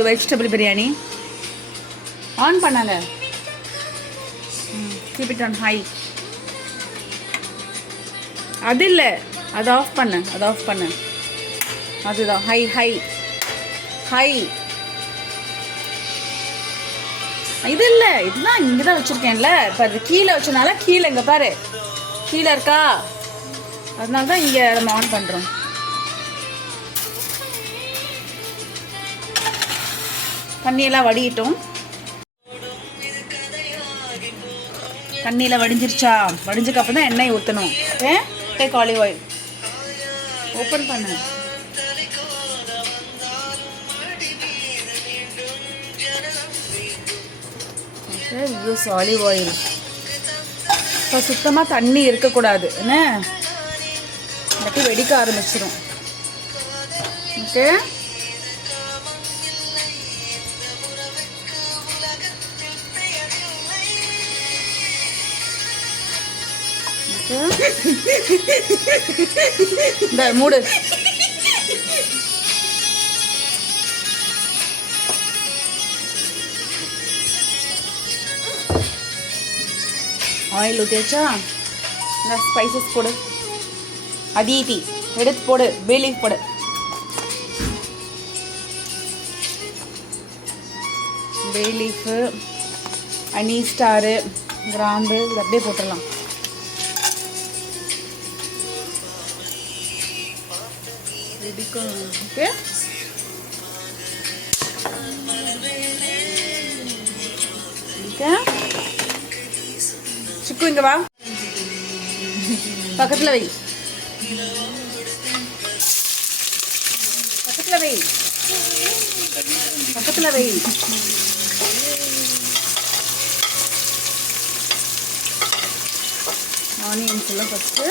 இது vegetable biryani. On பண்ணாங்க. Keep it on high. அது இல்லை, அதை ஆஃப் பண்ணு, அதை ஆஃப் பண்ணு. அதுதான் ஹை ஹை ஹை. இது இல்லை, இதுதான் இங்கே தான் வச்சுருக்கேன்ல. இப்போ அது கீழே வச்சனால கீழே இங்கே பாரு, கீழே இருக்கா, அதனால தான் இங்கே நம்ம ஆன் பண்ணுறோம். தண்ணியெல்லாம் வடியிட்டோம். தண்ணியில் வடிஞ்சிருச்சா? வடிஞ்சதுக்கப்புறம் தான் எண்ணெய் ஊற்றணும். Okay, take olive oil. Open பண்ணு. Okay, use olive oil. இப்போ சுத்தமாக தண்ணி இருக்கக்கூடாது, என்ன இல்லாட்டி வெடிக்க ஆரம்பிச்சிடும். ஓகே, இந்த மூடு. ஆயில் ஊற்றியாச்சா? இந்த ஸ்பைசஸ் போடு. அதீதி எடுத்து போடு. பே லீஃப் போடு. பே லீஃபு, அனி ஸ்டாரு, கிராம்பு இது அப்படியே போட்டுடலாம். Okay, okay. சிக்கு இங்க வா, பக்கத்துல வை, பக்கத்துல வை, பக்கத்துல வை. ஆனியன்ஸ் எல்லாம் ஃபஸ்ட்டு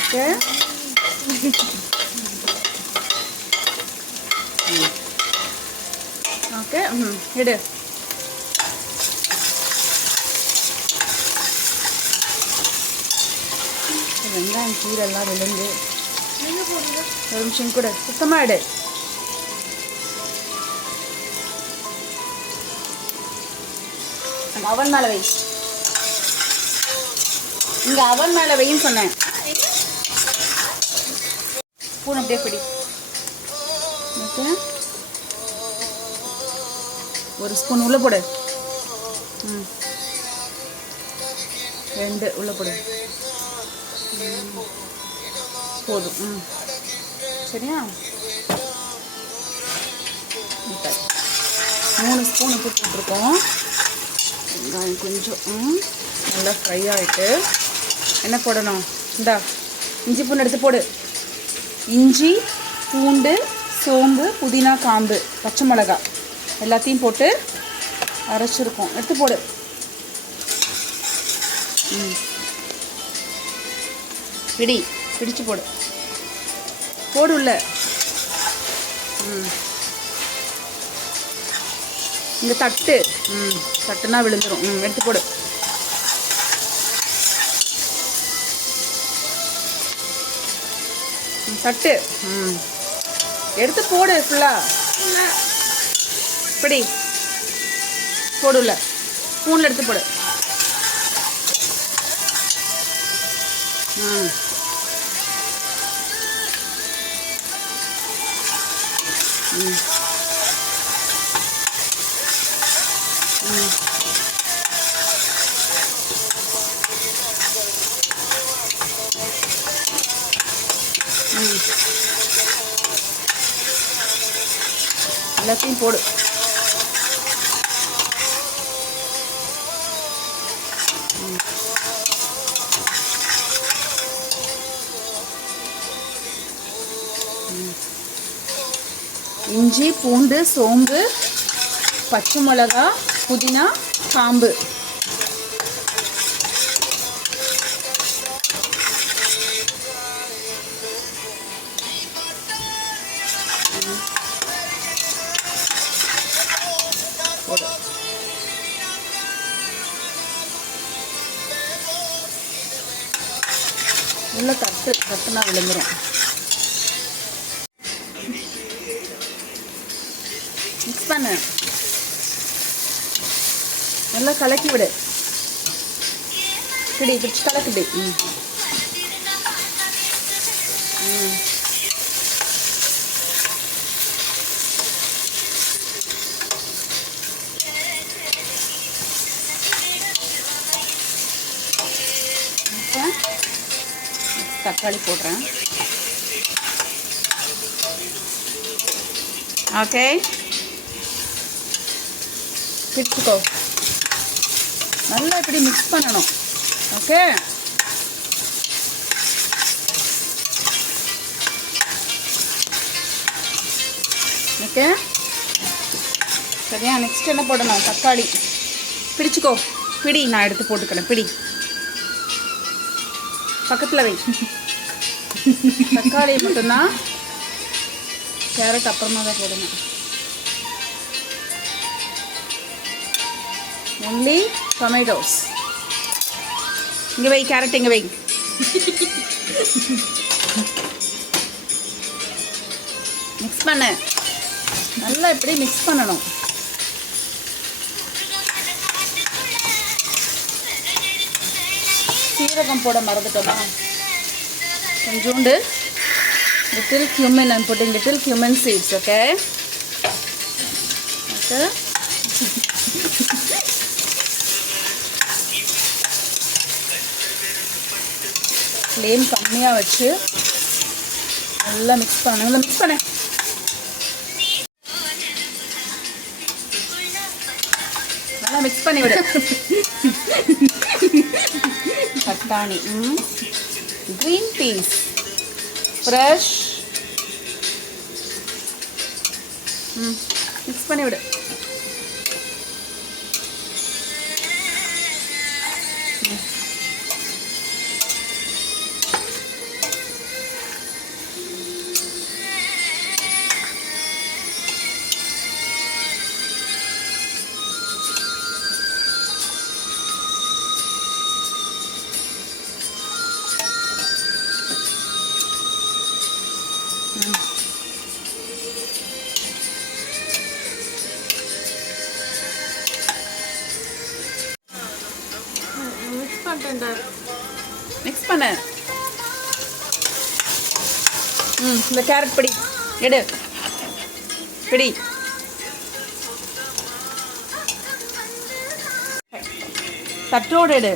ஓகே. ஓகே, எடு. வெங்காயம் கீரெல்லாம் விழுந்து ஒரு நிமிஷம் கூட சுத்தமாக எடு. அவன் மேலே வை. இங்கே அவன் மேலே வைன்னு சொன்னேன். ஸ்பூன் அப்படியே பிடி. ஓகே, ஒரு ஸ்பூன் உள்ளே போடு. 2 உள்ளே போடு. போதும். சரியா? 3 ஸ்பூன் உப்பு போட்டிருக்கோம். வெங்காயம் கொஞ்சம் நல்லா ஃப்ரை ஆகிட்டு என்ன போடணும்? இந்தா இஞ்சி பூண்டு எடுத்து போடு. இஞ்சி, பூண்டு, சோம்பு, புதினா காம்பு, பச்சை மிளகா எல்லாத்தையும் போட்டு அரைச்சிருக்கோம். எடுத்து போடு. பிடிச்சு போடு. போடு உள்ள. இந்த தட்டு தட்டுனா விழுந்துடும். எடுத்து போடு. தட்டு எடுத்து போடு. ஃபுல்லா இப்படி போடுல. ஸ்பூன்ல எடுத்து போடு. எல்லாத்தையும் போடு. இஞ்சி, பூண்டு, சோம்பு, பச்சை மிளகா, புதினா காம்பு. உள்ள தட்டுனா விழுந்துடும். பண்ணு. நல்லா கலக்கி விடு. பிடி பிடிச்சி கலக்குடி. தக்காளி போடுறேன். ஓகே, பிடிச்சிக்கோ. நல்லா இப்படி மிக்ஸ் பண்ணணும். ஓகே, ஓகே சரியா. நெக்ஸ்ட் என்ன போடணும்? தக்காளி. பிடிச்சிக்கோ. பிடி, நான் எடுத்து போட்டுக்கிறேன். பிடி, பக்கத்தில் வை. தக்காளி மட்டும்தான், கேரட் அப்புறமா தான் போடணும். Only tomatoes. இங்கே வை, கேரட் இங்கே வை. மிக்ஸ் பண்ணு. நல்லா இப்படி மிக்ஸ் பண்ணணும். சீரகம் போட மறந்துட்டோமா? கொஞ்சோண்டு little cumin. I'm putting little cumin seeds. Okay, okay. Flame கம்மியாக வச்சு நல்லா மிக்ஸ் பண்ணு. நல்லா மிக்ஸ் பண்ணு. நல்லா மிக்ஸ் பண்ணி விடு. பட்டாணி, green peas, fresh. மிக்ஸ் பண்ணி விடு. மிக்ஸ் பண்ணு. இந்த கேரட் பிடி, எடு. பிடி. தட்டோடு எடு.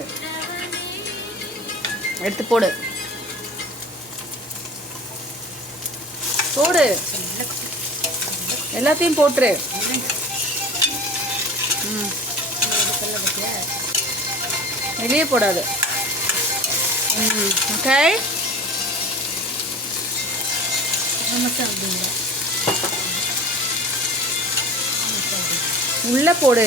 எடுத்து போடு. போடு, எல்லாத்தையும் போட்டுரு. வெளியே போடாது. ஓகே, உள்ள போடு.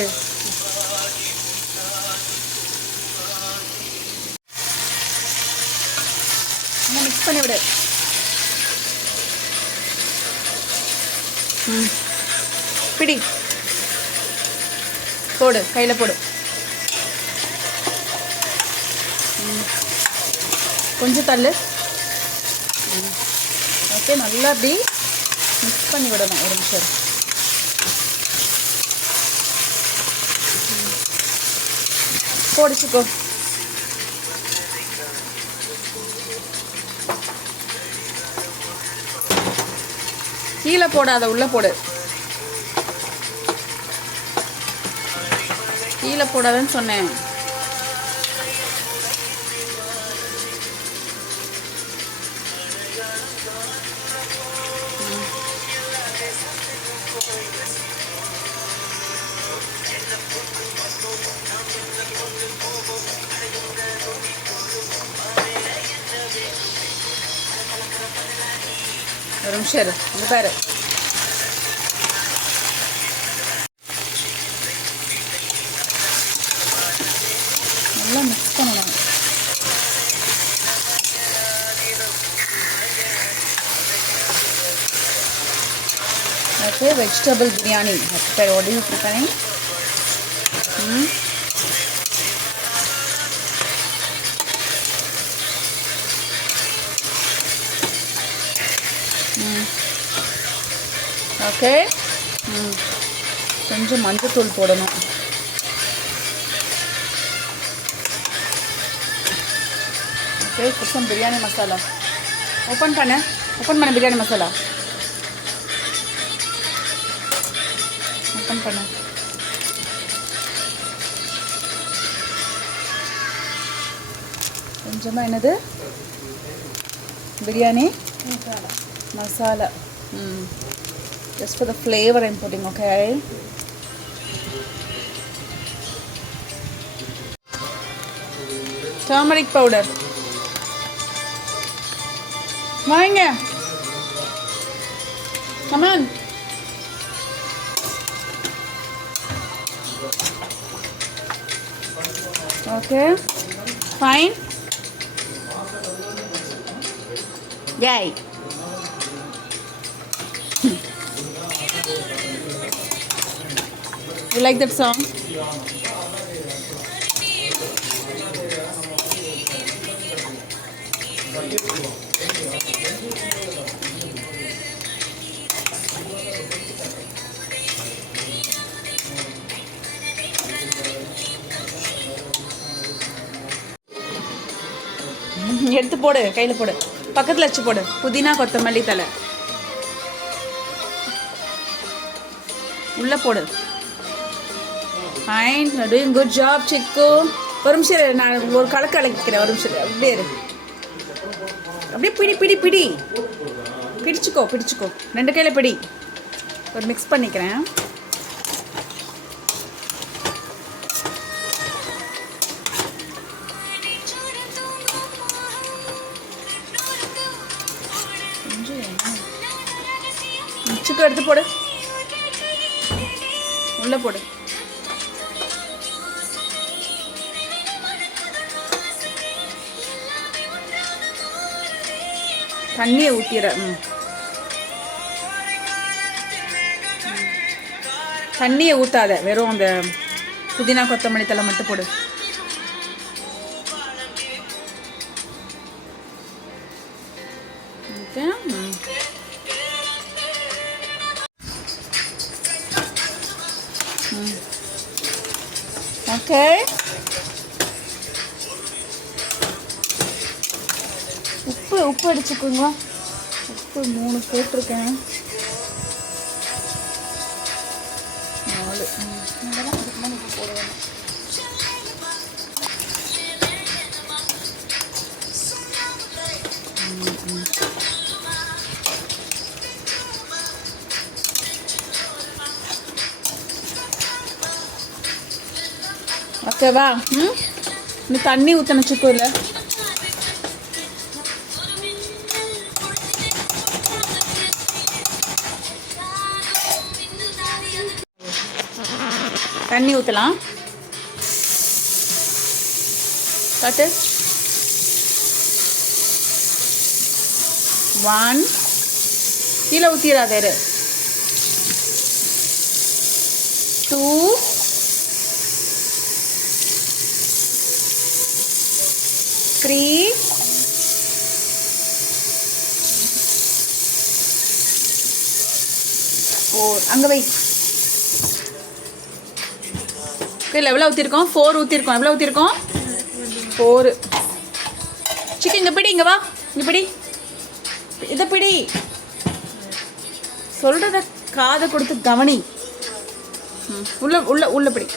மிக்ஸ் பண்ணி விடு. பிடி, போடு, கையில் போடு. கொஞ்சம் தள்ளு. ஓகே, நல்லா அப்படி மிக்ஸ் பண்ணி விடணும். ஒரு நிமிஷம். போடிச்சுக்கோ. கீழே போடாத, உள்ள போடு. கீழே போடாதன்னு சொன்னேன். ஒரு நிமிஷம் இரு. இங்க பாரு. நல்லா மிக்ஸ் பண்ணணும். Okay, vegetable biryani. Prepare. What are you preparing? Okay. கொஞ்சம் மஞ்சத்தூள் போடணும். ஓகே, கொஞ்சம் பிரியாணி மசாலா ஓப்பன் பண்ண பிரியாணி மசாலா ஓப்பன் பண்ண. கொஞ்சமாக என்னது biryani masala. Just for the flavor I'm putting, okay? Turmeric powder. வாங்க. Come on. Okay. Fine. Yay. You like that song? எடுத்து போடு, கையில் போடு, பக்கத்தில் வச்சு போடு. புதினா கொத்தமல்லி தலை உள்ளே போடு. ஃபைன், டூயிங் குட் ஜாப் சிக்கு. ஒரு நிமிஷம், நான் ஒரு கலக்கு அழைக்கிறேன். ஒரு நிமிஷம் அப்படியே இரு. அப்படியே பிடி பிடி பிடி பிடிச்சிக்கோ பிடிச்சிக்கோ, 2 கையில் பிடி. ஒரு மிக்ஸ் பண்ணிக்கிறேன். சிக்கு எடுத்து போடு, உள்ளே போடு. தண்ணியை ஊற்றிட. தண்ணியை ஊற்றாத, வெறும் அந்த புதினா கொத்தமல்லி தலை மட்டும் போடு. ஓகே. ஓகே, உப்பு அடிச்சுக்கோங்களா. உப்பு 3 போட்டிருக்கேன். 4 உப்பு போடுவேன். ஓகேவா? இந்த தண்ணி ஊற்றின சிக்கு இல்லை. தண்ணி ஊற்றலாம். காட்டு. 1 கீழே ஊற்றிடாதே. 2 3 4 அங்கே வை. இல்லை, எவ்வளோ ஊற்றிருக்கோம்? 4 ஊற்றிருக்கோம். எவ்வளோ ஊற்றிருக்கோம்? 4. சிக்கன் இங்கே பிடி, இங்கே வா, இங்கே பிடி, இதை பிடி. சொல்கிறத காதை கொடுத்து கவனி. உள்ள உள்ள உள்ள பிடி.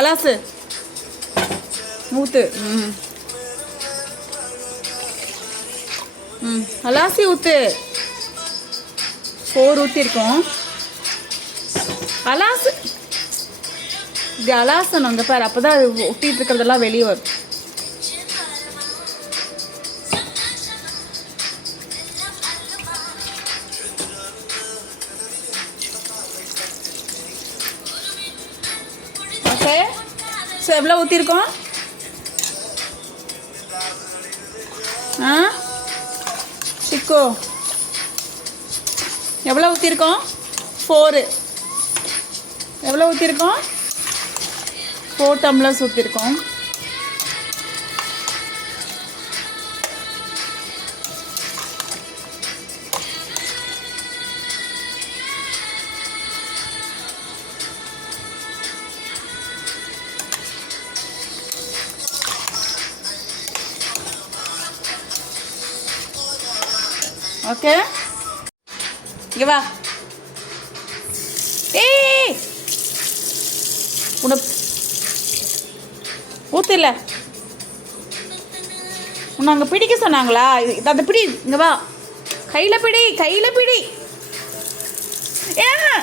அலாசு ஊத்து. அலாசி ஊத்து. 4 ஊற்றிருக்கோம். அலாசு, இப்படி அலாசணும். இந்த பாரு, அப்போ தான் ஒட்டிகிட்டு இருக்கிறதெல்லாம் வெளியே வரும். ஓகே, ஸோ எவ்வளோ ஊற்றிருக்கோம்? சிக்கோ எவ்வளோ ஊற்றிருக்கோம்? 4. எவ்வளோ ஊற்றிருக்கோம்? 4 டம்ளர்ஸ் ஊற்றிருக்கோம். ஓகே, இங்கே வா. ஏய் உன்னை ஊற்றில்ல, உன்னை அங்கே பிடிக்க சொன்னாங்களா? அந்த பிடி, இங்கே வா. கையில் பிடி, கையில் பிடி. ஏன்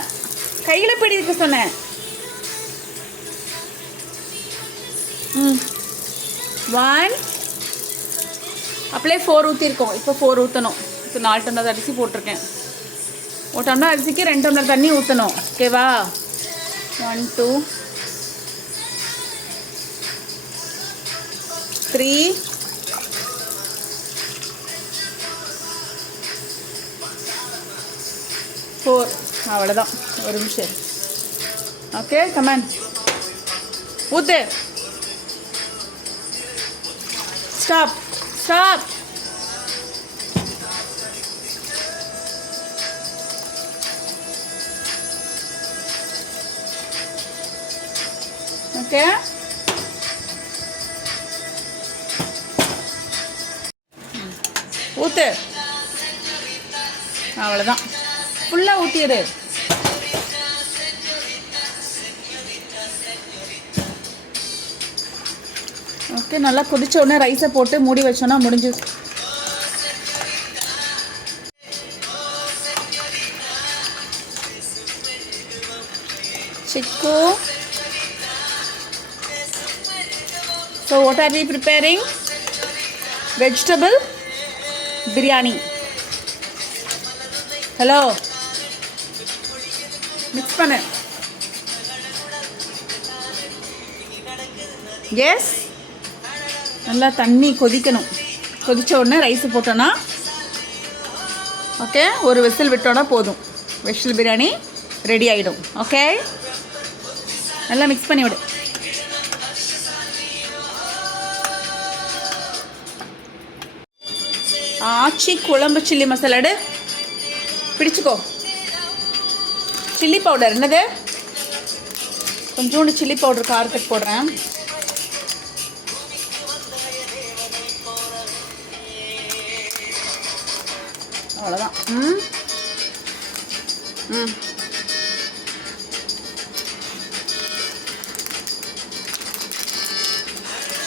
கையில் பிடி இருக்க சொன்னேன். 1 அப்படியே 4 ஊற்றிருக்கோம். இப்போ 4 ஊற்றணும். இப்போ 4 டம்ளர் அரிசி போட்டிருக்கேன். 1 டம்ளர் அரிசிக்கு 2 டம்ளர் தண்ணி ஊற்றணும். ஓகேவா? 1 2 3 4. அவ்வளோதான். ஒரு நிமிஷம். ஓகே, கமான் ஊத்து. Stop stop. ஓகே, ஊத்து. அவ்வளோதான். ஃபுல்லாக ஊற்றிடு. ஓகே, நல்லா கொதிச்ச உடனே ரைஸை போட்டு மூடி வச்சோன்னா முடிஞ்சு. சிக்கு, so what are we preparing? Vegetable biryani. Hello, mix பண்ணு. எஸ், நல்லா தண்ணி கொதிக்கணும். கொதிச்ச உடனே ரைஸ் போட்டோன்னா ஓகே, ஒரு விசில் விட்டோன்னா போதும். வெஜிடபிள் பிரியாணி ரெடி ஆகிடும். ஓகே, நல்லா மிக்ஸ் பண்ணி விடு. ஆச்சி குழம்பு சில்லி மசாலா எடு, பிடிச்சிக்கோ. சில்லி பவுடர் என்னது? கொஞ்சோண்டு சில்லி பவுடர் காரத்துக்கு போடுறேன். அவ்வளோதான்.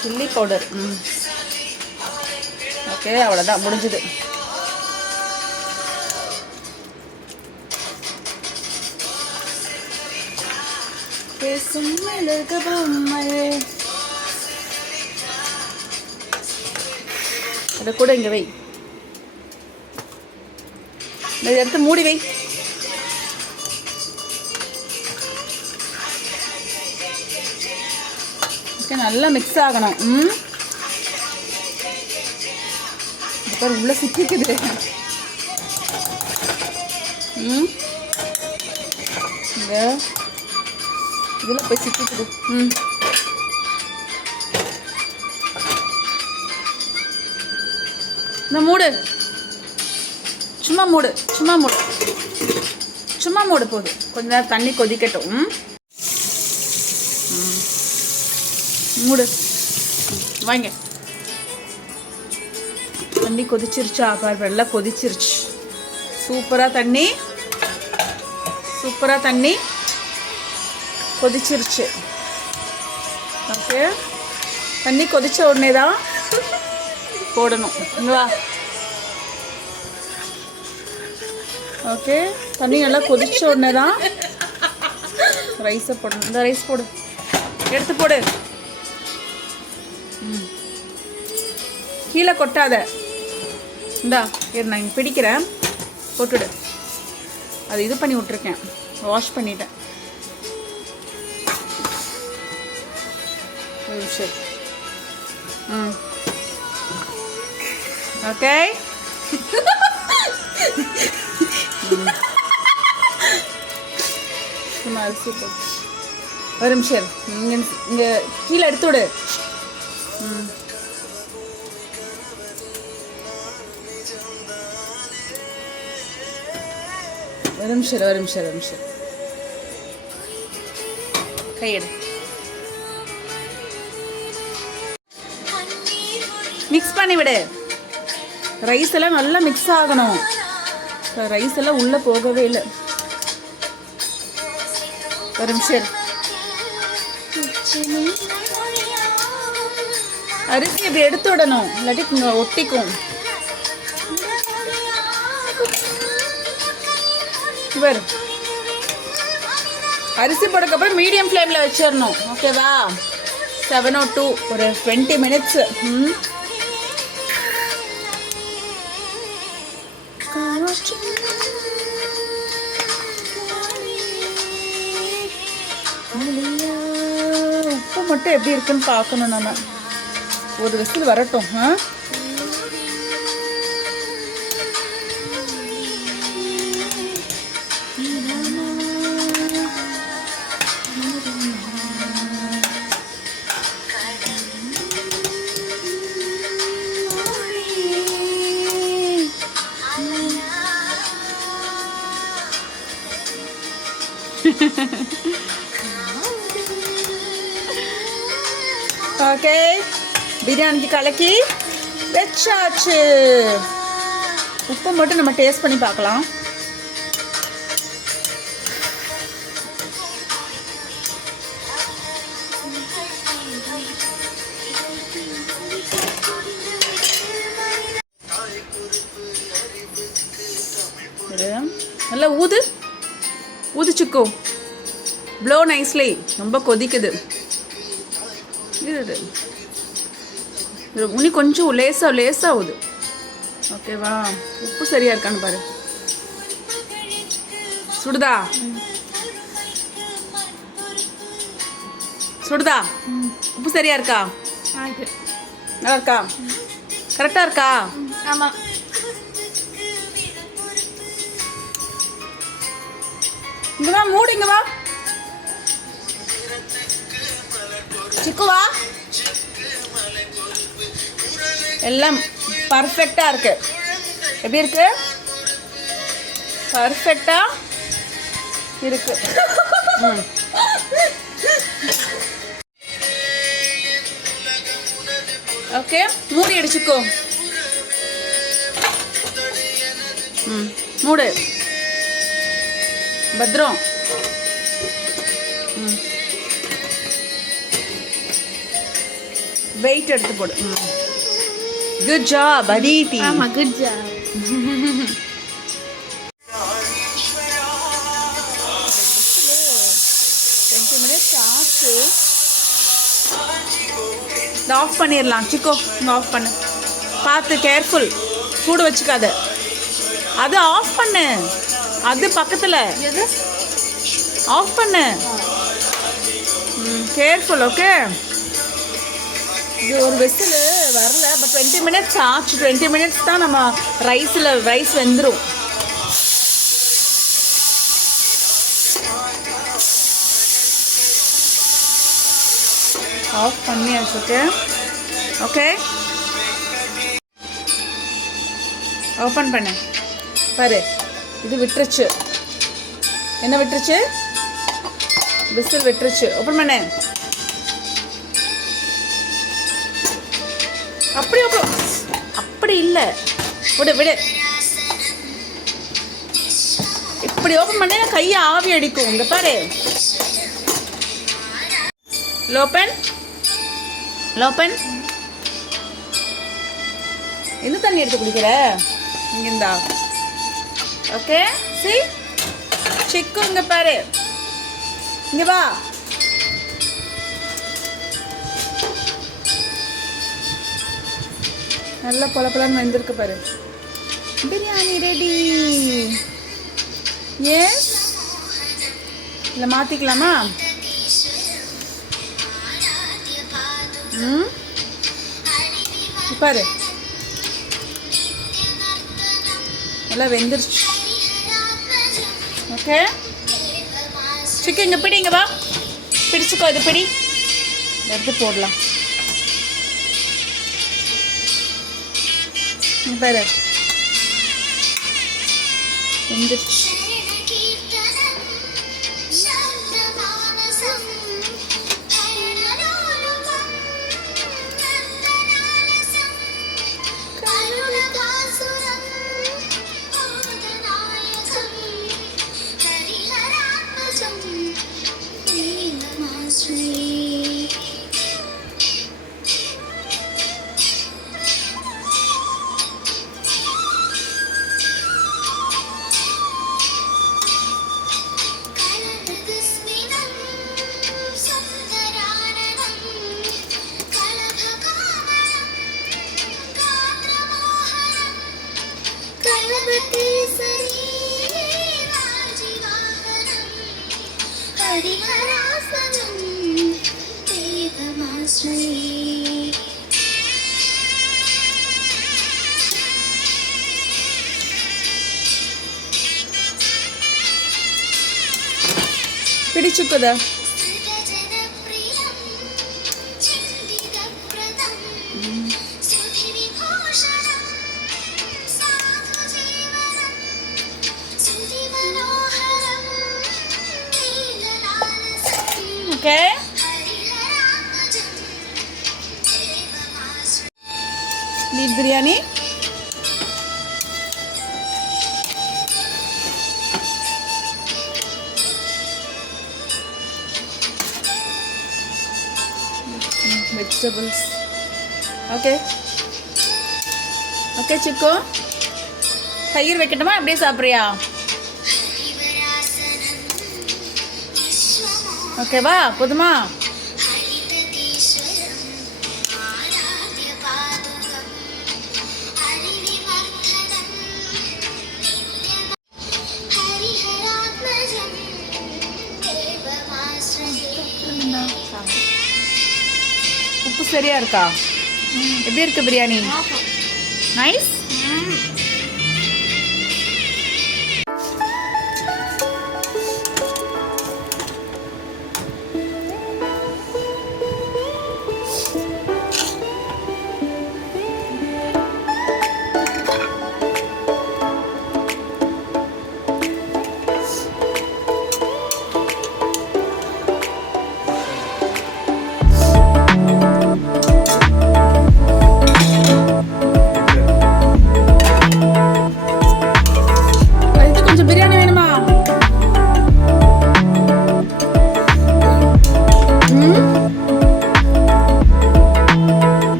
Chilli powder. ஓகே, அவ்வளோதான், முடிஞ்சுது. அதை கூட இங்கே வை. இதை எடுத்து மூடி வை. ஓகே, நல்லா மிக்ஸ் ஆகணும். இப்போ உள்ள சிக்கிக்குது. இந்த இதில் போய் சிக்கிக்குது. இந்த மூடு, சும்மா மூடு, சும்மா மூடு, சும்மா மூடு. போதும், கொஞ்ச நேரம் தண்ணி கொதிக்கட்டும். மூடு. வாங்க. தண்ணி கொதிச்சிருச்சா? பாரு, எல்லாம் கொதிச்சிருச்சு. சூப்பராக தண்ணி, சூப்பராக தண்ணி கொதிச்சிருச்சு. ஓகே, தண்ணி கொதிச்ச உடனே தான் போடணும். இங்களா? ஓகே, தண்ணி நல்லா கொதிச்ச உடனே தான் ரைஸை போடணும். இந்த ரைஸ் போடு, எடுத்து போடு. கீழே கொட்டாத. இந்தா இரு, நான் இங்கே பிடிக்கிறேன். போட்டுடு. அது இது பண்ணி விட்ருக்கேன், வாஷ் பண்ணிட்டேன். சரி. ஓகே, சும்மா அரிசி போட்டு ஒரு நிமிஷம் இங்கே கீழே எடுத்து விடு. ஒரு நிமிஷம் கையெடு. மிக்ஸ் பண்ணி விடு. ரைஸ் எல்லாம் நல்லா மிக்ஸ் ஆகணும். ரைஸ் எல்லாம் உள்ளே போகவே இல்லை. ஒரு நிமிஷம் அரிசி இப்படி எடுத்து விடணும், இல்லாட்டி இங்கே ஒட்டிக்கும். இவர் அரிசி போட்டதுக்கப்புறம் மீடியம் ஃப்ளேமில் வச்சிடணும். ஓகேவா? 702 ஒரு 20 மினிட்ஸு. உப்பு மட்டும் எப்படி இருக்குன்னு பார்க்கணும். நம்ம ஒரு விசில் வரட்டும். ஓகே, பிரியாணி கலக்கி வச்சாச்சு. உப்பு மட்டும் நம்ம டேஸ்ட் பண்ணி பார்க்கலாம். நல்லா ஊதுச்சுக்கோ. Flow nicely. ரொம்ப கொதிக்குது. இது உனி கொஞ்சம் லேசாக ஊது. ஓகேவா? உப்பு சரியா இருக்கான்னு பாரு. சுடுதா? உப்பு சரியா இருக்கா? நல்லா இருக்கா? கரெக்டாக இருக்கா? ஆமாம். இங்க வா, மூடு. இங்க வா சிக்குவா. எல்லாம் பர்ஃபெக்டா இருக்கு. எப்படி இருக்கு? பர்ஃபெக்டா இருக்கு. ஓகே, மூடி அடிச்சுக்கோ. மூடு. பத்ரம். வெயிட் எடுத்து போடு. Good job Aditi. ஆமா, குட் ஜாப். ஆச்சு. ஆஃப் பண்ணிடலாம். சிக்கோ ஆஃப் பண்ணு. பார்த்து, கேர்ஃபுல். சூடு வச்சுக்காத. அது ஆஃப் பண்ணு. அது பக்கத்தில் ஆஃப் பண்ணு. கேர்ஃபுல். ஓகே, இது ஒரு விசில் வரல. பட் 20 மினிட்ஸ் ஆச்சு. 20 மினிட்ஸ் தான் நம்ம ரைஸ் வெந்துடும். ஆஃப் பண்ணியாச்சு. ஓகே ஓகே, ஓப்பன் பண்ணு. பாரு, இது விட்டுருச்சு. என்ன விட்டுருச்சு? விசில் விட்டுருச்சு. ஓப்பன் பண்ணு. அப்படி இல்லை. விடு. இப்படி ஓப்பன் பண்ணி கையை ஆவி அடிக்கும். இந்த பாரு. லோப்பன். எந்த தண்ணி எடுத்து குடிக்கிற? இங்கிருந்தா? ஓகே, சி சிக்கு. இங்க பாரு. இங்க வா. நல்லா பொலப்பொலன்னு வெந்திருக்கு பாரு. பிரியாணி ரெடி. எஸ், இல்லை மாற்றிக்கலாமா? பாரு, நல்லா வெந்துருச்சு. ஓகே, சிக்கன் இங்கே பிடி. இங்கே வா, பிடிச்சிக்கோ. இது பிடி, எடுத்து போடலாம். பாரு, வெந்துருச்சு. பிடிச்சுக்குதா? Okay. Leaf biryani. Vegetables. Okay. Okay, Chico. தயிர் வைக்கட்டுமா? அப்படியே சாப்பிட்றியா? ஓகேவா? போதுமா? உப்பு சரியா இருக்கா? எப்படி இருக்கு பிரியாணி? நைஸ்.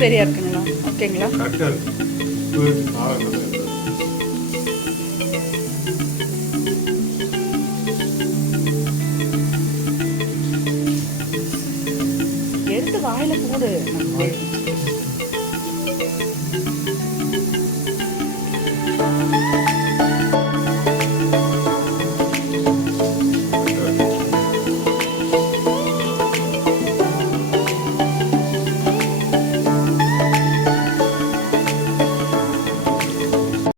சரியா இருக்குங்களா? ஓகேங்களா? எடுத்து வாயில போடு.